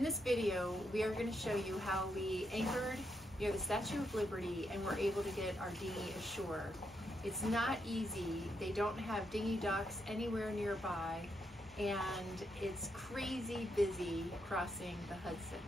In this video, we are going to show you how we anchored near the Statue of Liberty and were able to get our dinghy ashore. It's not easy. They don't have dinghy docks anywhere nearby, and it's crazy busy crossing the Hudson.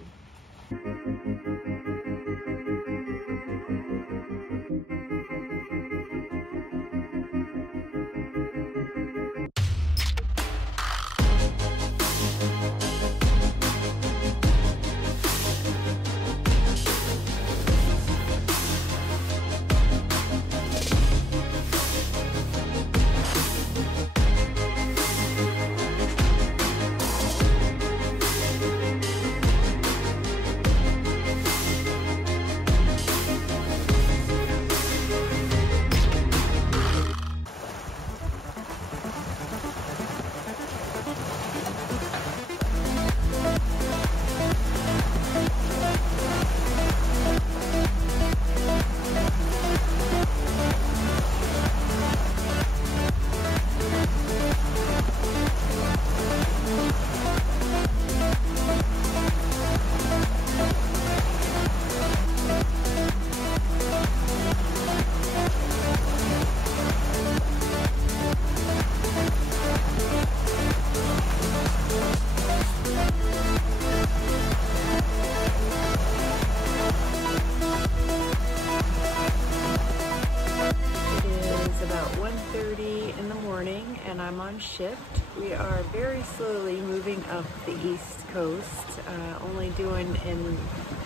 And I'm on shift. We are very slowly moving up the East Coast, only doing in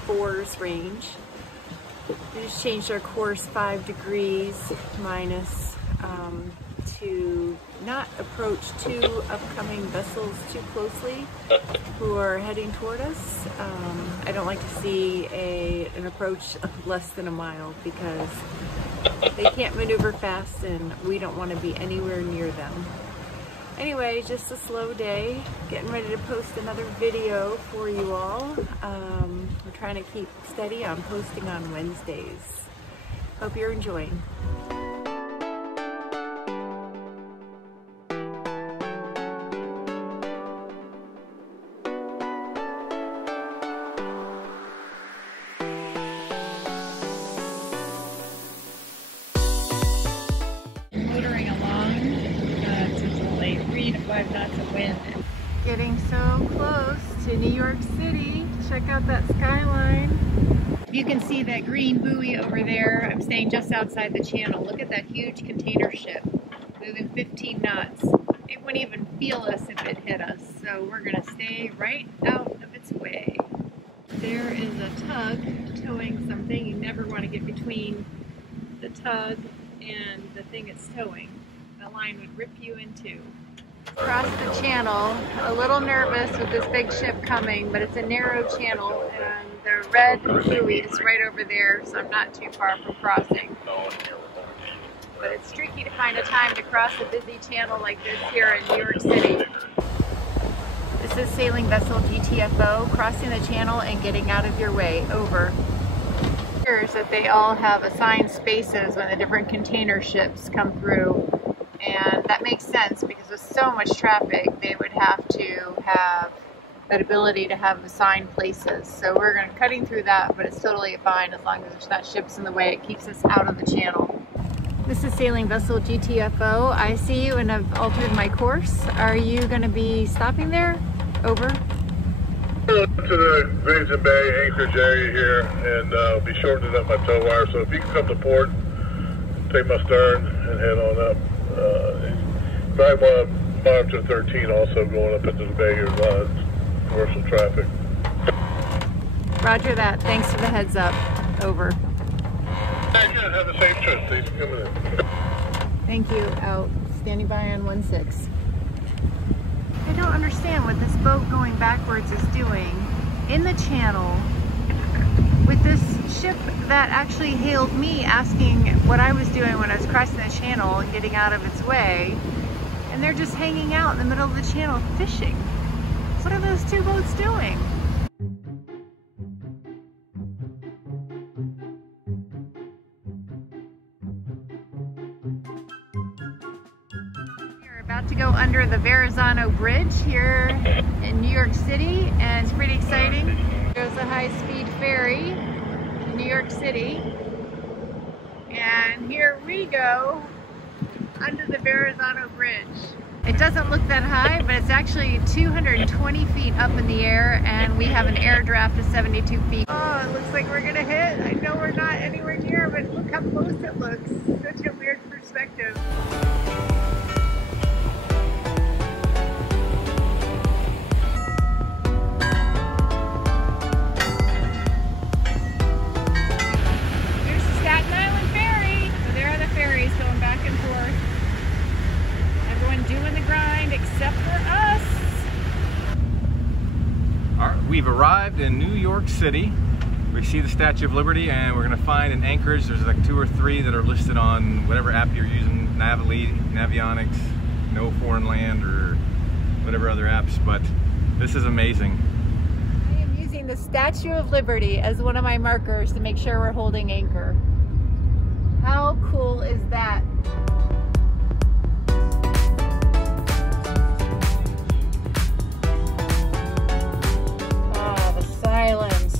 4's range. We just changed our course 5 degrees minus to not approach two upcoming vessels too closely who are heading toward us. I don't like to see an approach of less than a mile because they can't maneuver fast and we don't want to be anywhere near them. Anyway, just a slow day, getting ready to post another video for you all. We're trying to keep steady on posting on Wednesdays. Hope you're enjoying. Motoring along, it's only 3 to 5 knots of wind. Getting so close to New York City. Check out that skyline. You can see that green buoy over there. I'm staying just outside the channel. Look at that huge container ship moving 15 knots. It wouldn't even feel us if it hit us, so we're gonna stay right out of its way. There is a tug towing something. You never want to get between the tug and the thing it's towing. The line would rip you in two. Across the channel, a little nervous with this big ship coming, but it's a narrow channel and the red buoy is right over there, so I'm not too far from crossing. But it's tricky to find a time to cross a busy channel like this here in New York City. This is sailing vessel GTFO, crossing the channel and getting out of your way. Over. That they all have assigned spaces when the different container ships come through, and that makes sense because with so much traffic they would have to have that ability to have assigned places. So we're going to cutting through that, but it's totally fine as long as that ship's in the way. It keeps us out of the channel. This is sailing vessel GTFO. I see you and I've altered my course. Are you going to be stopping there? Over. To the Grayson Bay anchorage area here, and I'll be shortening up my tow wire, so if you can come to port, take my stern and head on up. You might want to monitor 13 also going up into the bay here, commercial traffic. Roger that. Thanks for the heads up. Over. Hey, good. Have a safe trip. Thanks for coming in. Thank you. Out. Standing by on 16. I don't understand what this boat going backwards is doing in the channel with this ship that actually hailed me asking what I was doing when I was crossing the channel and getting out of its way, and they're just hanging out in the middle of the channel fishing. What are those two boats doing? About to go under the Verrazano Bridge here in New York City, and it's pretty exciting. City. And here we go under the Verrazano Bridge. It doesn't look that high, but it's actually 220 feet up in the air, and we have an air draft of 72 feet. Oh, it looks like we're gonna hit. I know we're not anywhere near, but look how close it looks. Such a weird perspective. Here's the Staten Island ferry. So there are the ferries going back and forth. Everyone doing the grind except for us. All right, we've arrived in New York City. We see the Statue of Liberty, and we're gonna find an anchorage. There's like 2 or 3 that are listed on whatever app you're using, Navionics, No Foreign Land, or whatever other apps, but this is amazing. I am using the Statue of Liberty as one of my markers to make sure we're holding anchor. How cool is that? Oh, the silence.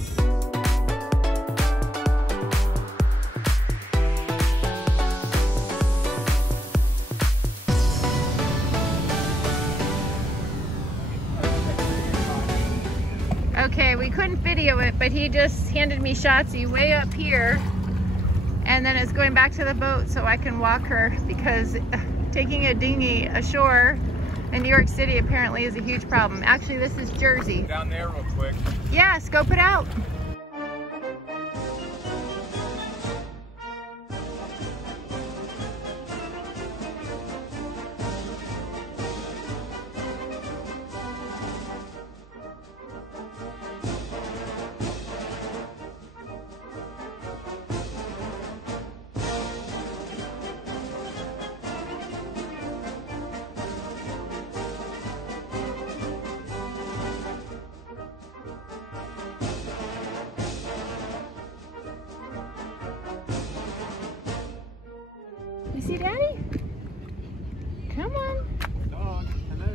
Okay, we couldn't video it, but he just handed me Schatzi way up here, and then it's going back to the boat so I can walk her, because taking a dinghy ashore in New York City apparently is a huge problem. Actually, this is Jersey. Down there real quick. Yeah, scope it out. You see Daddy? Come on. Dog, hello.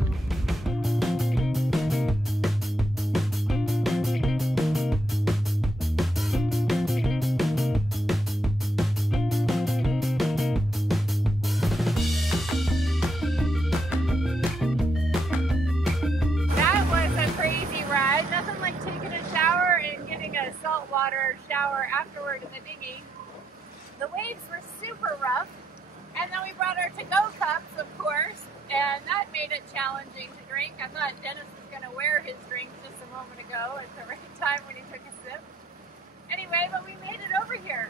That was a crazy ride. Nothing like taking a shower and getting a saltwater shower afterward in the dinghy. The waves were super rough. And then we brought our to-go cups, of course, and that made it challenging to drink. I thought Dennis was going to wear his drink just a moment ago at the right time when he took a sip. Anyway, but we made it over here.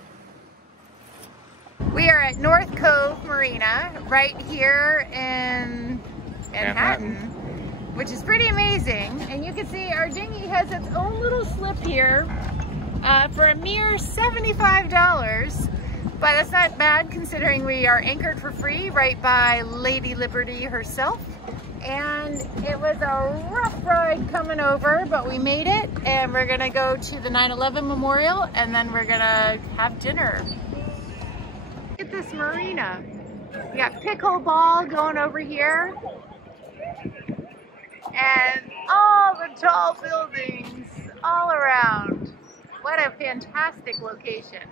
We are at North Cove Marina, right here in Manhattan, which is pretty amazing. And you can see our dinghy has its own little slip here for a mere $75. But that's not bad considering we are anchored for free right by Lady Liberty herself. And it was a rough ride coming over, but we made it. And we're gonna go to the 9/11 Memorial, and then we're gonna have dinner. Look at this marina. We got pickleball going over here. And all the tall buildings all around. What a fantastic location.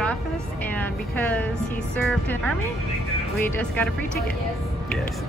Office, and because he served in the Army, we just got a free ticket. Yes.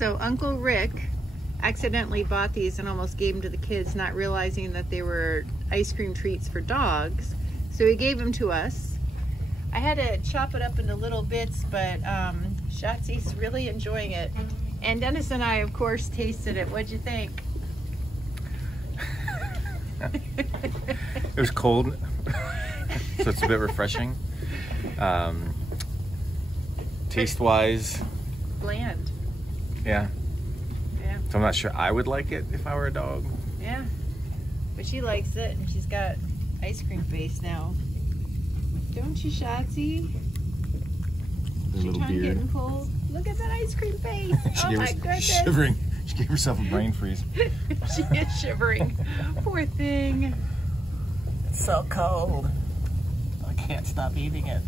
So Uncle Rick accidentally bought these and almost gave them to the kids, not realizing that they were ice cream treats for dogs. So he gave them to us. I had to chop it up into little bits, but Schatzi's really enjoying it. And Dennis and I, of course, tasted it. What'd you think? It was cold, so it's a bit refreshing. Taste-wise, Bland. yeah. Yeah. So I'm not sure I would like it if I were a dog. Yeah. But she likes it, and she's got ice cream face now. Don't you, Schatzi? Is your tongue getting cold? Look at that ice cream face. Oh my goodness. Shivering. She gave herself a brain freeze. She is shivering. Poor thing. It's so cold. I can't stop eating it.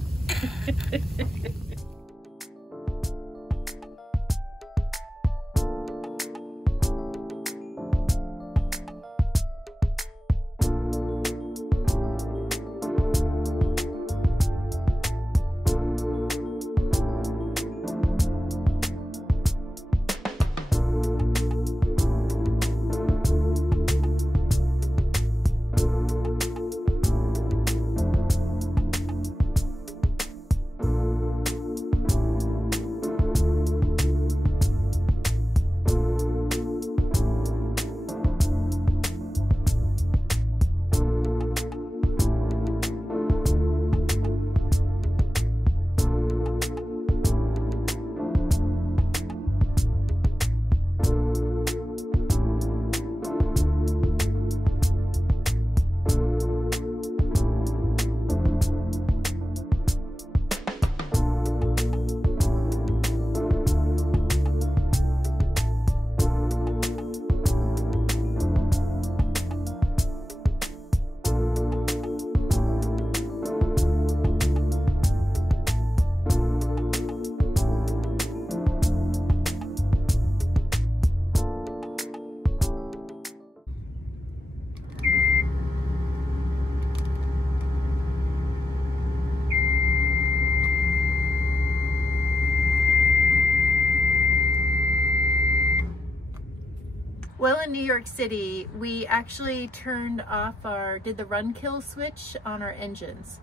Well, in New York City, we actually did the run kill switch on our engines.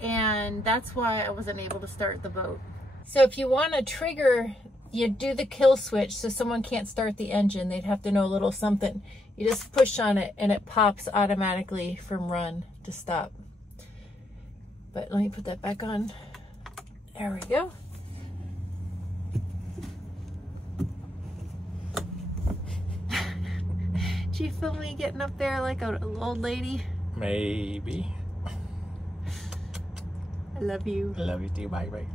And that's why I wasn't able to start the boat. So if you want to trigger, you do the kill switch so someone can't start the engine. They'd have to know a little something. You just push on it and it pops automatically from run to stop. But let me put that back on. There we go. Do you feel me getting up there like an old lady? Maybe. I love you. I love you too. Bye bye.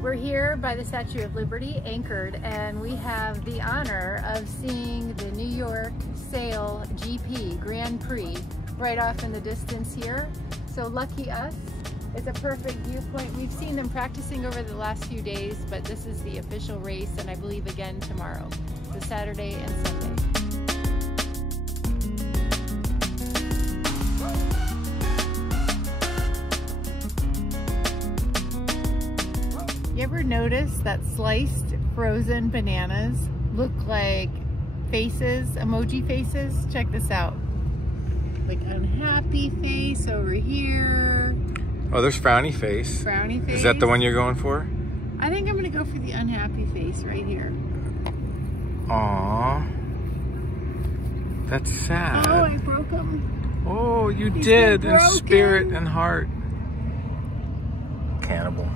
We're here by the Statue of Liberty, anchored, and we have the honor of seeing the New York Sail GP Grand Prix right off in the distance here. So lucky us. It's a perfect viewpoint. We've seen them practicing over the last few days, but this is the official race, and I believe again tomorrow, so Saturday and Sunday. You ever notice that sliced frozen bananas look like faces, emoji faces? Check this out. Like unhappy face over here. Oh, there's frowny face. Frowny face. Is that the one you're going for? I think I'm gonna go for the unhappy face right here. Aww. That's sad. Oh, I broke him. Oh, you He's did, in spirit and heart. Cannibal.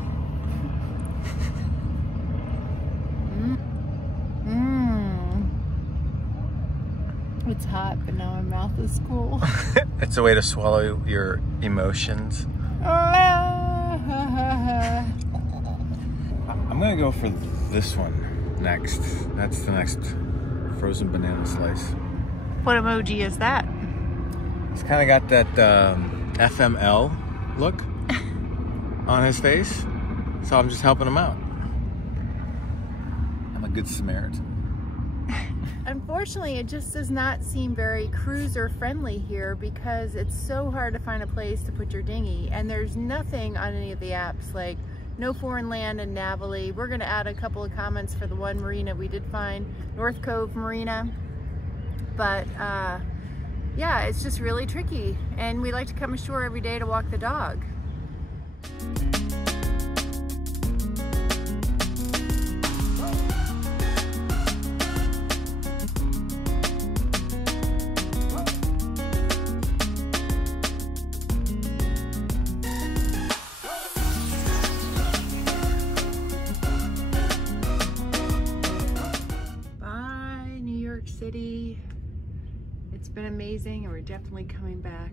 It's hot, but now my mouth is cool. It's a way to swallow your emotions. I'm gonna go for this one next. That's the next frozen banana slice. What emoji is that? It's kind of got that FML look on his face. So I'm just helping them out. I'm a good Samaritan. Unfortunately, it just does not seem very cruiser friendly here because it's so hard to find a place to put your dinghy, and there's nothing on any of the apps, like no foreign land in Navali. We're going to add a couple of comments for the one marina we did find, North Cove Marina. But yeah, it's just really tricky, and we like to come ashore every day to walk the dog. City. It's been amazing, and we're definitely coming back.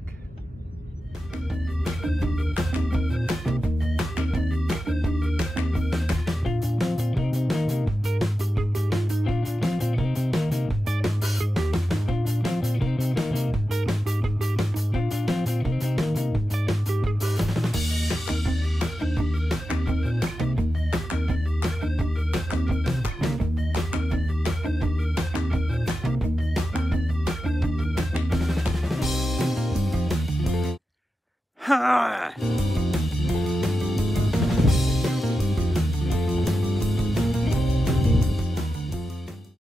Ha!